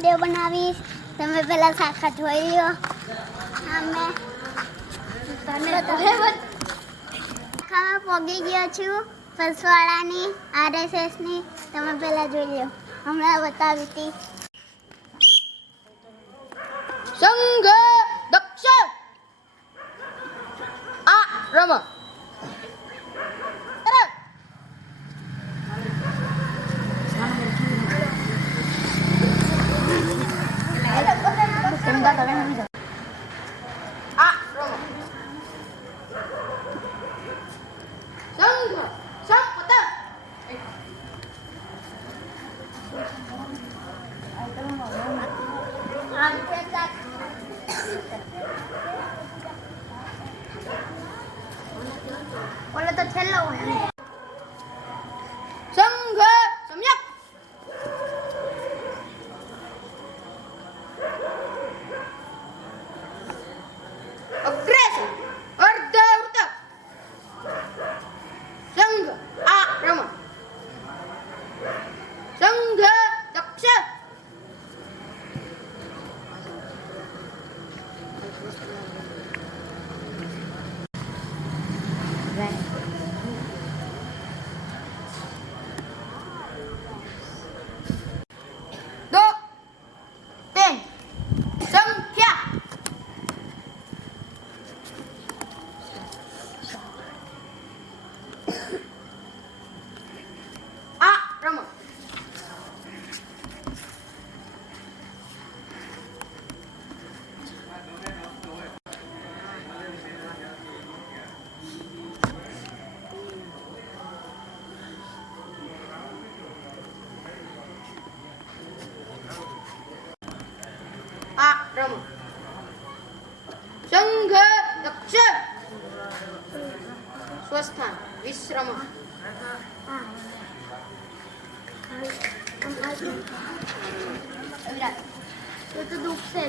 Video બનાવીશ. તમે પહેલા શાખા જોઈ લ્યો. અમે શાખામાં પહોંચી ગયો છું, પસવાડાની RSSની. તમે પહેલા જોઈ લ્યો, હમણાં બતાવી હતી. સંઘ દક્ષ આ રમ બોલો તો છેલ્લો હોય. સંઘ સમ્યક અગ્રેસ અર્ધવૃત્ત સંઘ આ રમ સંઘ દક્ષ दो तीन संख्या आ रम रम संघ दक्ष स्वस्थान विश्रम તો દુખશે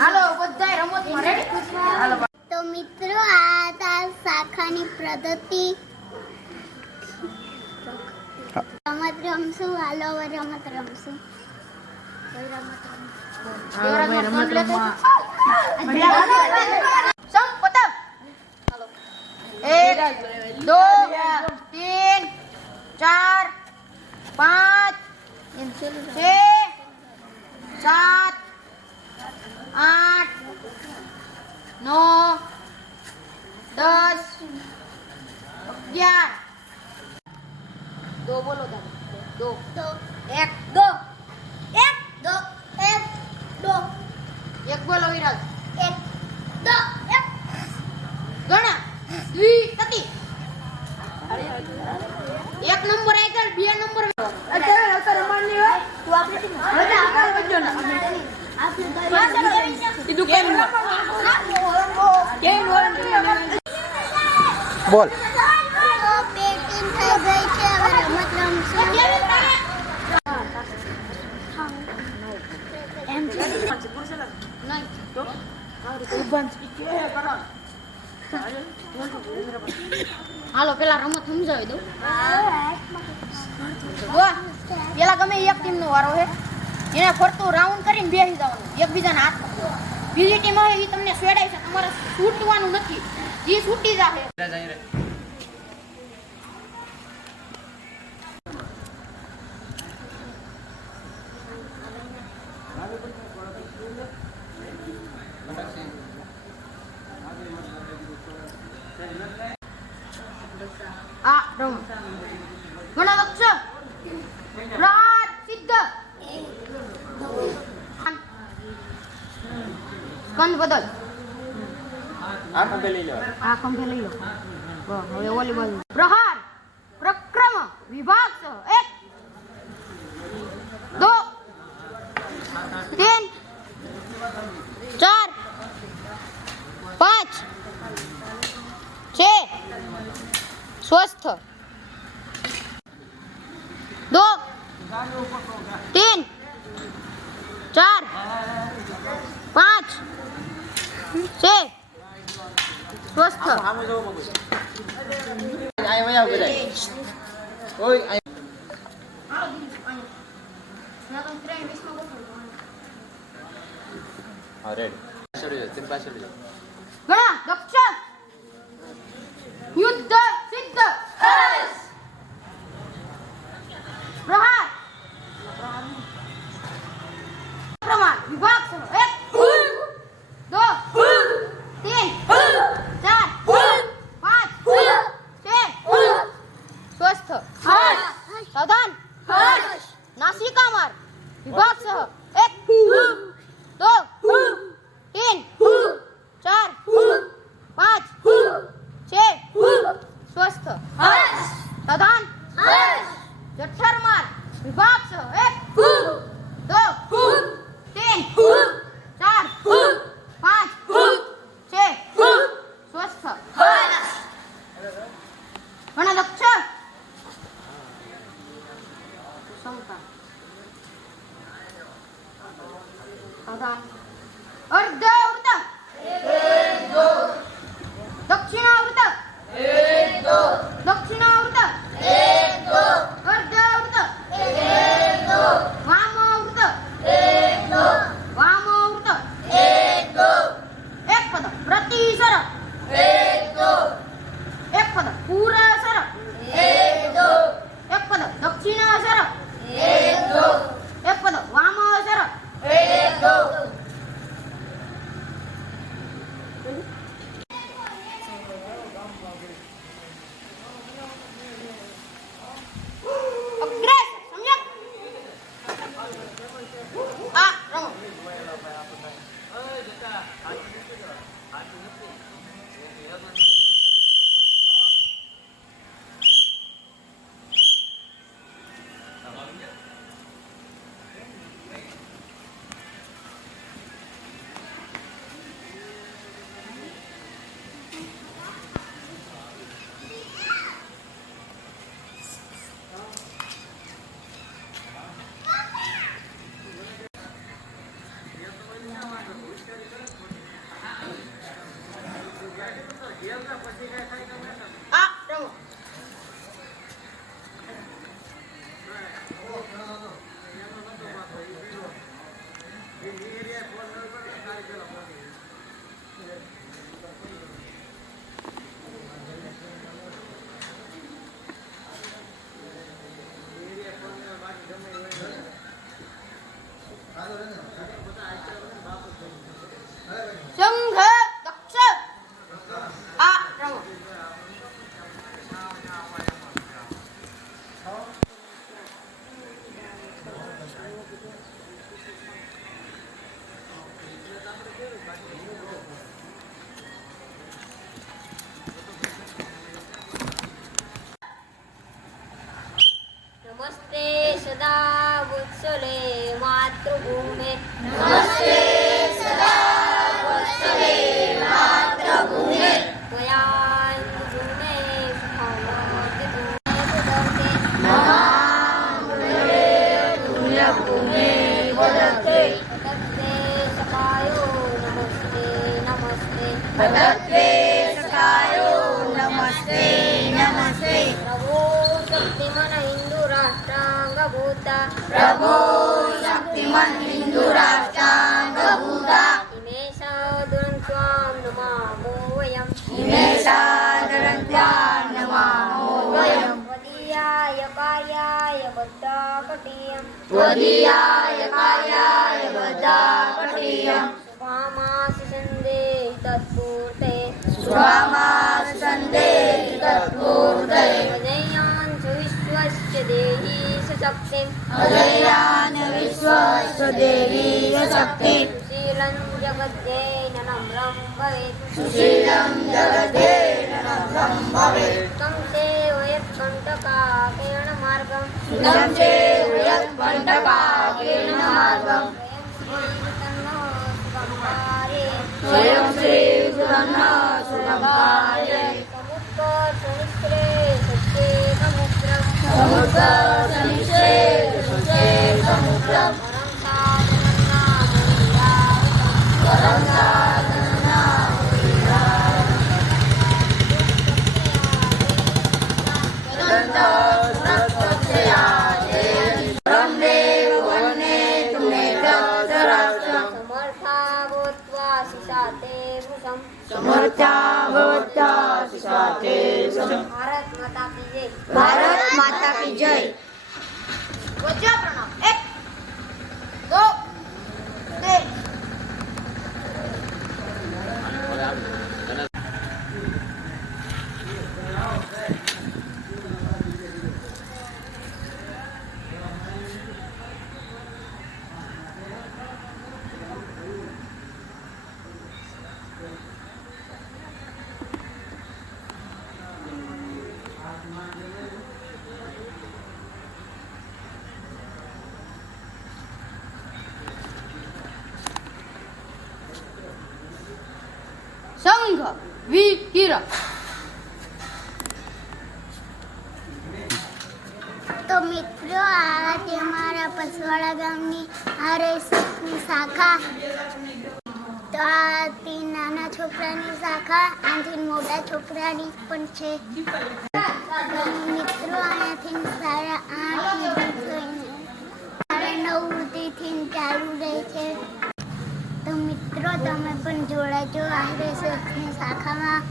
હાલો બધાય રમતમાં રેડી હાલો. તો મિત્રો આ હતા શાખાની પદ્ધતિ. રમત રમશું. હાલો હવે રમત રમશું. કઈ રમત संपतम एक दो तीन चार पाँच छः सात आठ नौ 10 11 दो बोलो दो દો एक दो એક દો એક દો एक बोलो विराज એક દો એક गणा द्वितति एक नंबर आइकल बे नंबर અત્યારે આવતા રમવાની હોય તો આપણે બધા આગળ વધજો ને આપણે ઈ દુકાન કેમ બોલ. તો બેટિંગ થઈ ગઈ છે. હવે રમત રમશું. એમ છે. નહીં તો હાલો પેલા રમત સમજાવી દઉં. જો પેલા ગમે એક ટીમ નો વારો છે, એને ફરતું રાઉન્ડ કરીને બેસી જવાનું, એકબીજાના હાથ પકડો. બીજી ટીમ આવે એ તમને સ્વેડાય છે, તમારે છૂટવાનું નથી, જે છૂટી જાશે. આ રમ ઘણા લક્ષ રાત સિદ્ધ કંદ બદલ આ ખંભે લઈ લો. આ ખંભે લઈ લો. હવે ઓલી બાજુ પ્રહાર પ્રક્રમ વિભાગ એક दो तीन चार पाँच छः स्वस्थ दो तीन चार पाँच छः स्वस्थ ના તમે 23 માં ગોઠવો. હા રેડી પાછળ જો તેમ પાછળ જો ગણા દક્ષ યુદ્ધ સિદ્ધ પ્રહાર પ્રમાણ વિભાગ સહ 1 2 3 4 5 6 સ્વસ્થ સાવધાન નાસિકા માર્ગ વિભાગ સહ 1 2 3 4 5 6 સ્વસ્થ સાવધાન જઠર માર્ગ વિભાગ સહ 1 2 3 4 5 6 સ્વસ્થ ઘણા લક્ષ સંકા સાવધાન અર્ધ વૃત્ત દક્ષિણાવૃત્ત દક્ષિણાવૃત્ત અર્ધ વૃત્ત વામવૃત્ત વામવૃત્ત એક પદ પ્રતિસર એક પદ પૂરસર એક પદ દક્ષિણાસર એક પદ વામસર અગ્રેસ સમ્યક આ રમો આ રમો સંઘ દક્ષ આ રમો नमस्ते सदा वत्सले मातृभूमे त्वयाञ्जुने सुखमोदते तत्ते सकायो नमस्ते नमस्ते प्रभो शक्तिमन हिंदू राष्ट्रांगभूता इमे सादरं त्वां नमामो वयं वदीयाय कार्याय बद्धाकटीयं शुभामासि तत्पूर्ते अजयान् विश्वस्य देहि सशक्तिं सुशीलं जगद्देनम्रं भवेत् तं ते वयत्कण्टकाकेण मार्गं स्वयं श्रीसुगन्धारे समुत्कर्षनिश्रे समुद्रं ભારત માતા કી જય. ભારત માતા કી જય. વચ્ચે પ્રણામ. 1 2 3. સંઘ વિહિર. તો મિત્રો આ તે અમારા પસવાડા ગામની આરએસએસની શાખા. તો આ તે નાના છોકરાની શાખા, આનાથી મોટા છોકરાની પણ છે. તો મિત્રો અહીંયાથી 8:30 સુધીથી ચાલુ રહે છે. તો મિત્રો તમે પણ જોડાજો આરએસએસની શાખામાં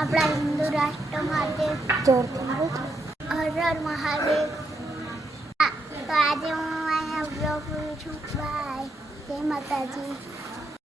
આપણા હિન્દુ રાષ્ટ્ર માટે. હર હર મહાદેવ. તો આજે હું અહીંયા બ્લોગ પૂરું છું. બાય. જય માતાજી.